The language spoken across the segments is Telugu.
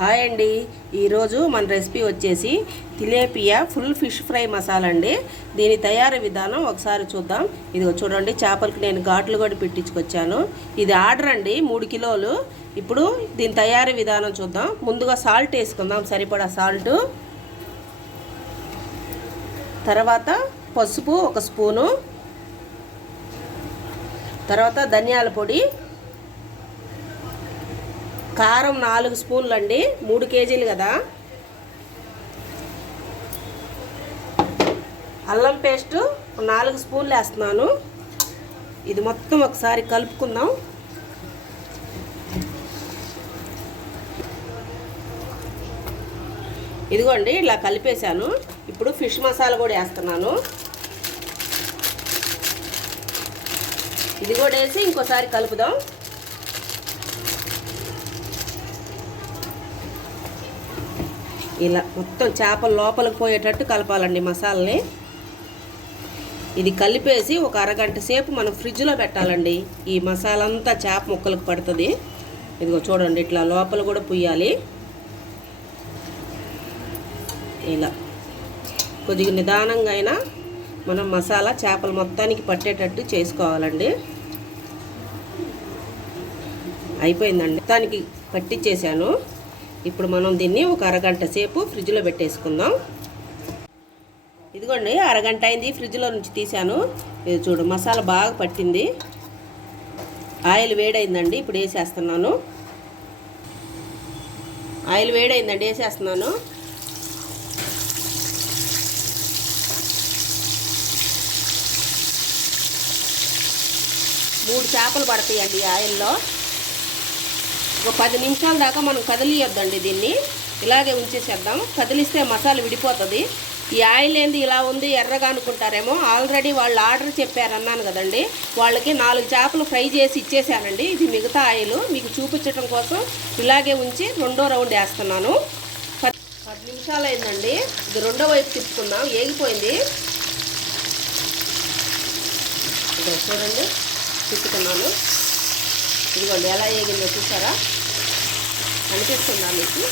హాయ్ అండి. ఈరోజు మన రెసిపీ వచ్చేసి తిలేపియా ఫుల్ ఫిష్ ఫ్రై మసాలా అండి. దీని తయారీ విధానం ఒకసారి చూద్దాం. ఇదిగో చూడండి, చేపలకి నేను ఘాట్లు కూడా పెట్టించుకొచ్చాను. ఇది ఆర్డర్ అండి, 3 కిలోలు. ఇప్పుడు దీని తయారీ విధానం చూద్దాం. ముందుగా సాల్ట్ వేసుకుందాం, సరిపడా సాల్ట్. తర్వాత పసుపు 1 స్పూను, తర్వాత ధనియాల పొడి, కారం 4 స్పూన్లు అండి, 3 కేజీలు కదా. అల్లం పేస్ట్ 4 స్పూన్లు వేస్తున్నాను. ఇది మొత్తం ఒకసారి కలుపుకుందాం. ఇదిగోండి, ఇలా కలిపేశాను. ఇప్పుడు ఫిష్ మసాలా కూడా వేస్తున్నాను. ఇది కూడా వేసి ఇంకోసారి కలుపుదాం. ఇలా మొత్తం చేపల లోపలికి పోయేటట్టు కలపాలండి మసాలాని. ఇది కలిపేసి ఒక అరగంట సేపు మనం ఫ్రిడ్జ్లో పెట్టాలండి. ఈ మసాలా అంతా చేప ముక్కలకు పడుతుంది. ఇదిగో చూడండి, ఇట్లా లోపల కూడా పుయ్యాలి. ఇలా కొద్దిగా నిదానంగా అయినా మనం మసాలా చేపల మొత్తానికి పట్టేటట్టు చేసుకోవాలండి. అయిపోయిందండి, మొత్తానికి పట్టించేసాను. ఇప్పుడు మనం దీన్ని ఒక అరగంట సేపు ఫ్రిడ్జ్లో పెట్టేసుకుందాం. ఇదిగోండి, అరగంట అయింది, ఫ్రిడ్జ్లో నుంచి తీసాను. ఇది చూడు, మసాలా బాగా పట్టింది. ఆయిల్ వేడైందండి, ఇప్పుడు వేసేస్తున్నాను. ఆయిల్ వేడైందండి, వేసేస్తున్నాను. మూడు చేపలు పడతాయండి ఈ ఆయిల్లో. ఒక 10 నిమిషాల దాకా మనం కదిలియొద్దండి, దీన్ని ఇలాగే ఉంచేసేద్దాం. కదిలిస్తే మసాలా విడిపోతుంది. ఈ ఆయిల్ ఏంది ఇలా ఉంది ఎర్రగా అనుకుంటారేమో, ఆల్రెడీ వాళ్ళు ఆర్డర్ చెప్పారన్నాను కదండి. వాళ్ళకి 4 చేపలు ఫ్రై చేసి ఇచ్చేసానండి. ఇది మిగతా ఆయిల్ మీకు చూపించడం కోసం ఇలాగే ఉంచి రెండో రౌండ్ వేస్తున్నాను. 10 నిమిషాలు అయిందండి. ఇది రెండో వైపు తిప్పుకుందాం. ఏగిపోయింది, చూడండి, తిప్పుకున్నాను. ఇదిగోండి ఎలా ఏగిందో చూసారా, అనిపిస్తుందా మీకు?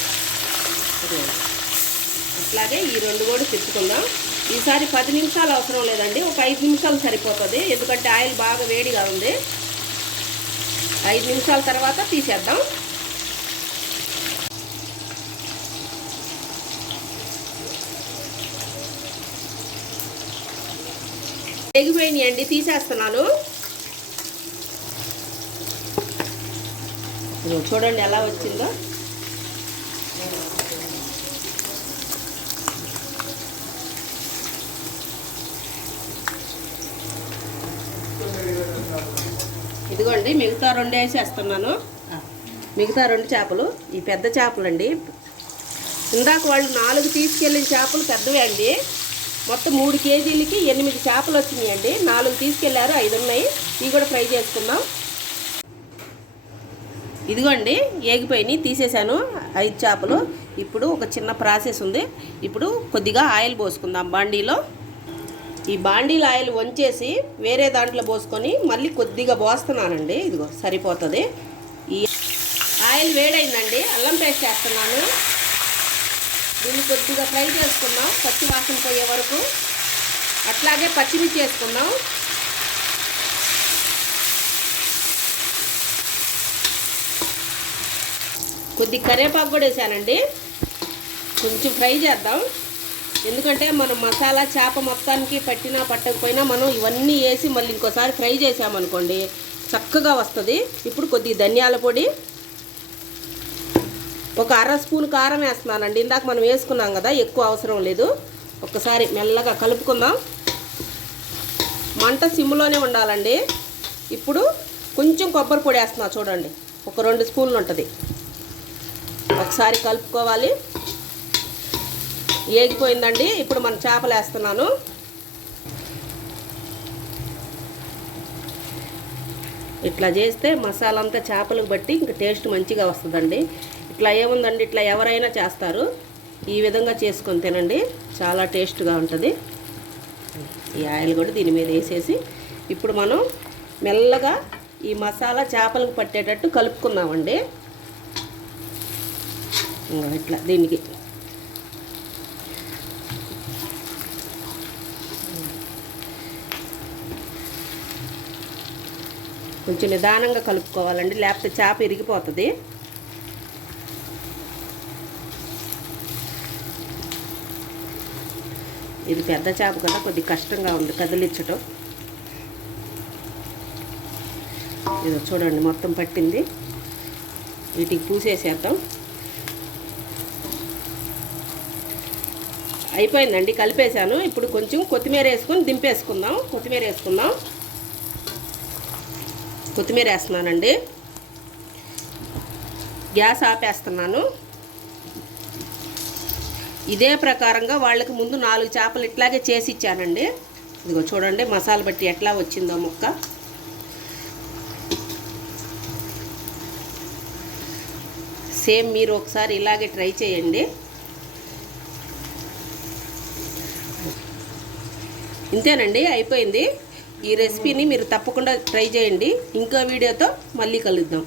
అట్లాగే ఈ 2 కూడా తిప్పుకుందాం. ఈసారి 10 నిమిషాలు అవసరం లేదండి, ఒక 5 నిమిషాలు సరిపోతుంది. ఎందుకంటే ఆయిల్ బాగా వేడిగా ఉంది. 5 నిమిషాల తర్వాత తీసేద్దాం. ఎగిపోయినాయండి, తీసేస్తున్నాను. చూడండి ఎలా వచ్చిందో. ఇదిగోండి, మిగతా 2 వేసేస్తున్నాను. మిగతా 2 చేపలు ఈ పెద్ద చేపలండి. ఇందాక వాళ్ళు 4 తీసుకెళ్ళిన చేపలు పెద్దవే అండి. మొత్తం 3 కేజీలకి 8 చేపలు వచ్చినాయండి. 4 తీసుకెళ్లారు, 5 ఉన్నాయి. ఇవి కూడా ఫ్రై చేసుకుందాం. ఇదిగోండి, ఏగిపోయినాయి, తీసేసాను 5 చేపలు. ఇప్పుడు ఒక చిన్న ప్రాసెస్ ఉంది. ఇప్పుడు కొద్దిగా ఆయిల్ పోసుకుందాం బాండీలో. ఈ బాండీలో ఆయిల్ వంచేసి వేరే దాంట్లో పోసుకొని మళ్ళీ కొద్దిగా పోస్తున్నానండి. ఇదిగో సరిపోతుంది. ఈ ఆయిల్ వేడైందండి, అల్లం పేస్ట్ వేస్తున్నాను. దీన్ని కొద్దిగా ఫ్రై చేసుకుందాం, పచ్చి వాసన పోయే వరకు. అట్లాగే పచ్చిమిర్చి వేసుకుందాం. కొద్ది కరివేపాకు కూడా వేసానండి. కొంచెం ఫ్రై చేద్దాం. ఎందుకంటే మనం మసాలా చేప మొత్తానికి పట్టినా పట్టకపోయినా మనం ఇవన్నీ వేసి మళ్ళీ ఇంకోసారి ఫ్రై చేసామనుకోండి చక్కగా వస్తుంది. ఇప్పుడు కొద్ది ధనియాల పొడి, ఒక 1/2 స్పూన్ కారం వేస్తున్నానండి. ఇందాక మనం వేసుకున్నాం కదా, ఎక్కువ అవసరం లేదు. ఒక్కసారి మెల్లగా కలుపుకుందాం. మంట సిమ్లోనే ఉండాలండి. ఇప్పుడు కొంచెం కొబ్బరి పొడి వేస్తున్నా, చూడండి, ఒక 2 స్పూన్లు ఉంటుంది. ఒకసారి కలుపుకోవాలి. ఏగిపోయిందండి. ఇప్పుడు మన చేపలు వేస్తున్నాను. ఇట్లా చేస్తే మసాలా అంతా చేపలకు బట్టి ఇంకా టేస్ట్ మంచిగా వస్తుందండి. ఇట్లా ఏముందండి, ఇట్లా ఎవరైనా చేస్తారు. ఈ విధంగా చేసుకొని తినండి, చాలా టేస్ట్గా ఉంటుంది. ఈ ఆయిల్ కూడా దీని మీద వేసేసి ఇప్పుడు మనం మెల్లగా ఈ మసాలా చేపలకు పట్టేటట్టు కలుపుకుందామండి. ఇంకా ఇట్లా దీనికి కొంచెం నిదానంగా కలుపుకోవాలండి, లేకపోతే చేప ఇరిగిపోతుంది. ఇది పెద్ద చేప కదా, కొద్దిగా కష్టంగా ఉంది కదిలించటం. ఇది చూడండి మొత్తం పట్టింది. వీటికి పూసేసేద్దాం. అయిపోయిందండి, కలిపేశాను. ఇప్పుడు కొంచెం కొత్తిమీర వేసుకొని దింపేసుకుందాం. కొత్తిమీర వేసుకుందాం. కొత్తిమీర వేస్తున్నానండి. గ్యాస్ ఆపేస్తున్నాను. ఇదే ప్రకారంగా వాళ్ళకి ముందు 4 చేపలు ఇట్లాగే చేసి ఇచ్చానండి. ఇదిగో చూడండి మసాలా బట్టి ఎట్లా వచ్చిందో ముక్క. సేమ్ మీరు ఒకసారి ఇలాగే ట్రై చేయండి. ఇంతేనండి, అయిపోయింది. ఈ రెసిపీని మీరు తప్పకుండా ట్రై చేయండి. ఇంకో వీడియోతో మళ్ళీ కలుద్దాం.